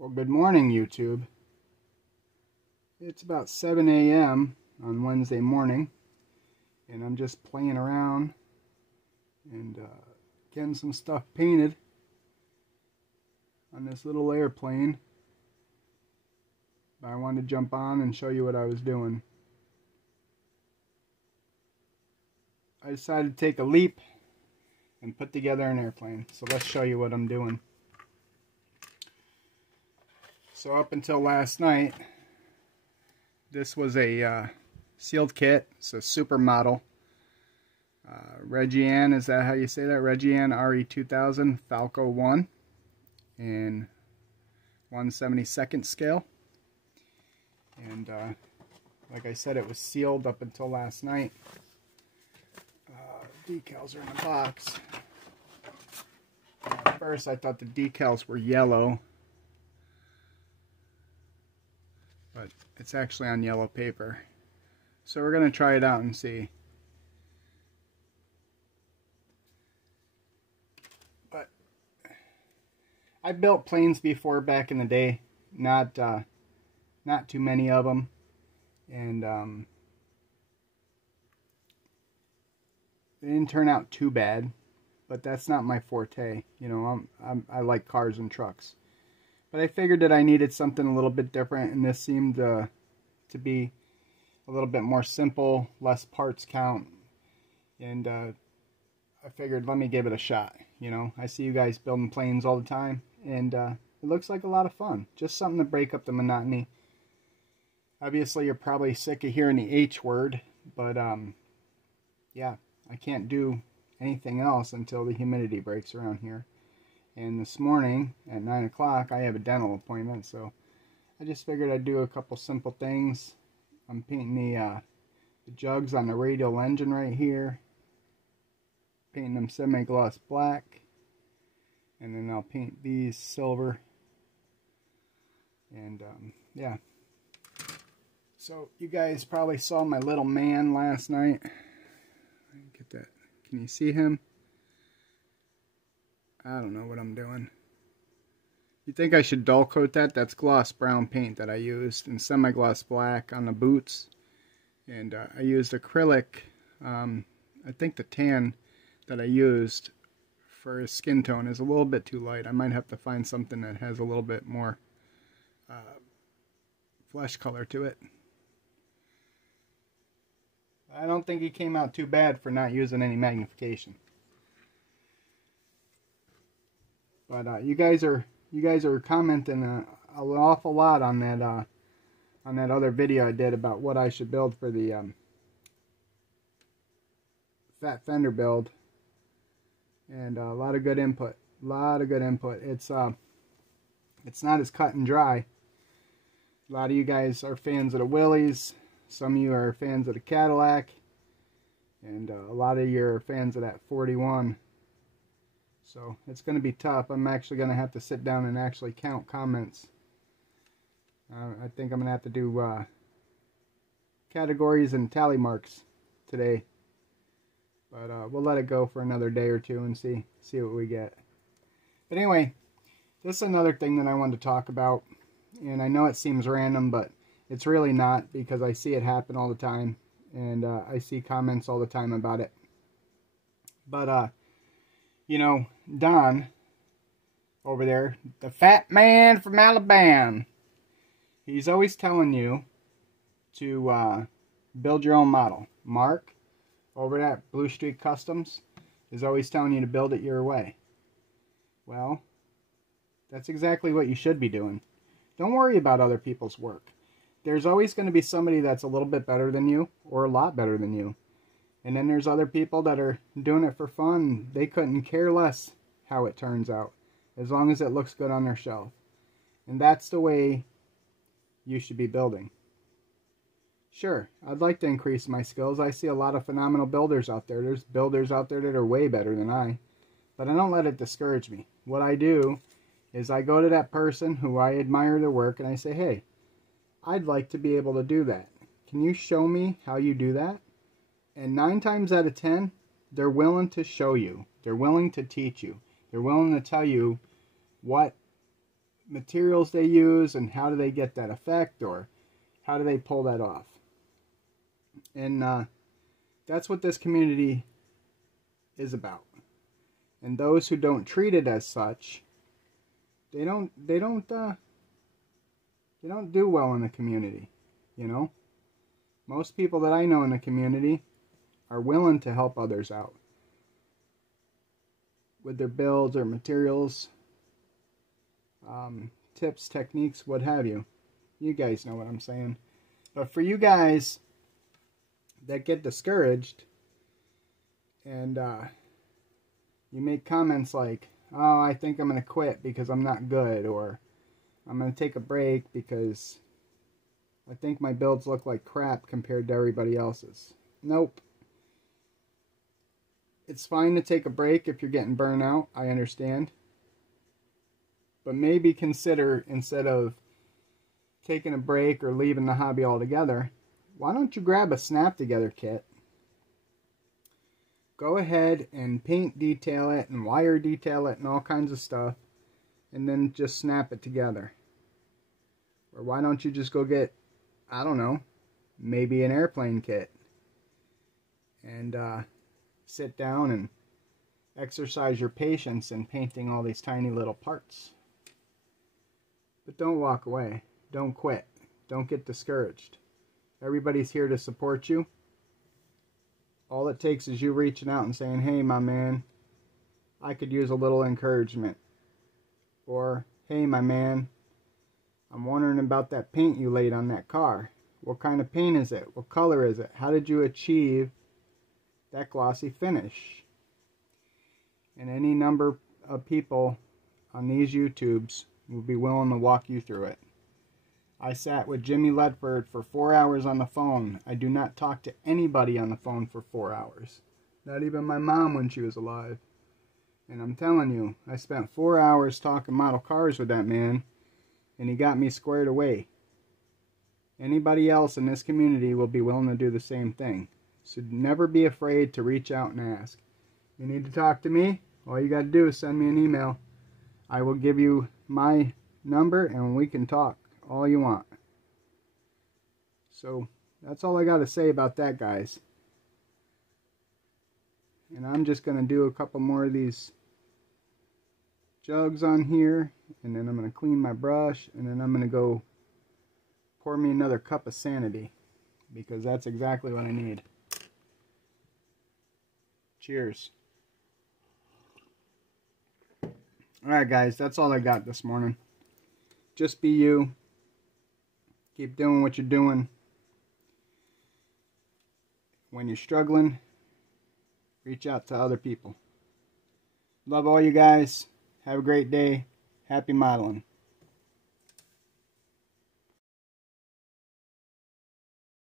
Well, good morning, YouTube. It's about 7 a.m. on Wednesday morning, and I'm just playing around and getting some stuff painted on this little airplane. But I wanted to jump on and show you what I was doing. I decided to take a leap and put together an airplane. So let's show you what I'm doing. So up until last night, this was a sealed kit. It's a Supermodel Reggiane, is that how you say that? Reggiane RE 2000 Falco I in 1/72 scale. And like I said, it was sealed up until last night. Decals are in the box. At first I thought the decals were yellow, but it's actually on yellow paper. So we're going to try it out and see. But I built planes before back in the day, not too many of them, and they didn't turn out too bad, but that's not my forte. You know, I like cars and trucks. But I figured that I needed something a little bit different, and this seemed to be a little bit more simple, less parts count, and I figured, let me give it a shot. You know, I see you guys building planes all the time, and it looks like a lot of fun. Just something to break up the monotony. Obviously, you're probably sick of hearing the H word, but yeah, I can't do anything else until the humidity breaks around here. And this morning at 9 o'clock, I have a dental appointment, so I just figured I'd do a couple simple things. I'm painting the jugs on the radial engine right here, painting them semi-gloss black, and then I'll paint these silver. And yeah. So you guys probably saw my little man last night. Get that. Can you see him? I don't know what I'm doing. You think I should dull coat that? That's gloss brown paint that I used, and semi-gloss black on the boots. And I used acrylic. I think the tan that I used for his skin tone is a little bit too light. I might have to find something that has a little bit more flesh color to it. I don't think he came out too bad for not using any magnification. But you guys are commenting an awful lot on that other video I did about what I should build for the fat fender build, and a lot of good input. It's not as cut and dry. A lot of you guys are fans of the Willys. Some of you are fans of the Cadillac, and a lot of you are fans of that 41. So it's going to be tough. I'm actually going to have to sit down and actually count comments. I think I'm going to have to do categories and tally marks today. But we'll let it go for another day or two and see what we get. But anyway, this is another thing that I wanted to talk about. And I know it seems random, but it's really not, because I see it happen all the time. And I see comments all the time about it. But you know, Don over there, the fat man from Alabama, he's always telling you to build your own model. Mark over at Blue Street Customs is always telling you to build it your way. Well, that's exactly what you should be doing. Don't worry about other people's work. There's always going to be somebody that's a little bit better than you, or a lot better than you. And then there's other people that are doing it for fun. They couldn't care less how it turns out, as long as it looks good on their shelf. And that's the way you should be building. Sure, I'd like to increase my skills. I see a lot of phenomenal builders out there. There's builders out there that are way better than I. But I don't let it discourage me. What I do is I go to that person who I admire their work and I say, hey, I'd like to be able to do that. Can you show me how you do that? And 9 times out of 10, they're willing to show you. They're willing to teach you. They're willing to tell you what materials they use and how do they get that effect, or how do they pull that off. And that's what this community is about. And those who don't treat it as such, they don't do well in the community, you know. Most people that I know in the community are willing to help others out with their builds or materials, tips, techniques, what have you. You guys know what I'm saying. But for you guys that get discouraged and you make comments like, oh, I think I'm going to quit because I'm not good, or I'm going to take a break because I think my builds look like crap compared to everybody else's. Nope. It's fine to take a break if you're getting burnt out. I understand. But maybe consider, instead of taking a break or leaving the hobby altogether, why don't you grab a snap together kit? Go ahead and paint detail it and wire detail it and all kinds of stuff, and then just snap it together. Or why don't you just go get, I don't know, maybe an airplane kit, and sit down and exercise your patience in painting all these tiny little parts. But don't walk away. Don't quit. Don't get discouraged. Everybody's here to support you. All it takes is you reaching out and saying, hey, my man, I could use a little encouragement. Or, hey, my man, I'm wondering about that paint you laid on that car. What kind of paint is it? What color is it? How did you achieve that glossy finish? And any number of people on these YouTubes will be willing to walk you through it. I sat with Jimmy Ledford for 4 hours on the phone. I do not talk to anybody on the phone for 4 hours. Not even my mom when she was alive. And I'm telling you, I spent 4 hours talking model cars with that man, and he got me squared away. Anybody else in this community will be willing to do the same thing. So never be afraid to reach out and ask. You need to talk to me? All you got to do is send me an email. I will give you my number and we can talk all you want. So that's all I got to say about that, guys. And I'm just going to do a couple more of these jugs on here, and then I'm going to clean my brush, and then I'm going to go pour me another cup of sanity, because that's exactly what I need. Cheers. Alright guys, that's all I got this morning. Just be you. Keep doing what you're doing. When you're struggling, reach out to other people. Love all you guys. Have a great day. Happy modeling.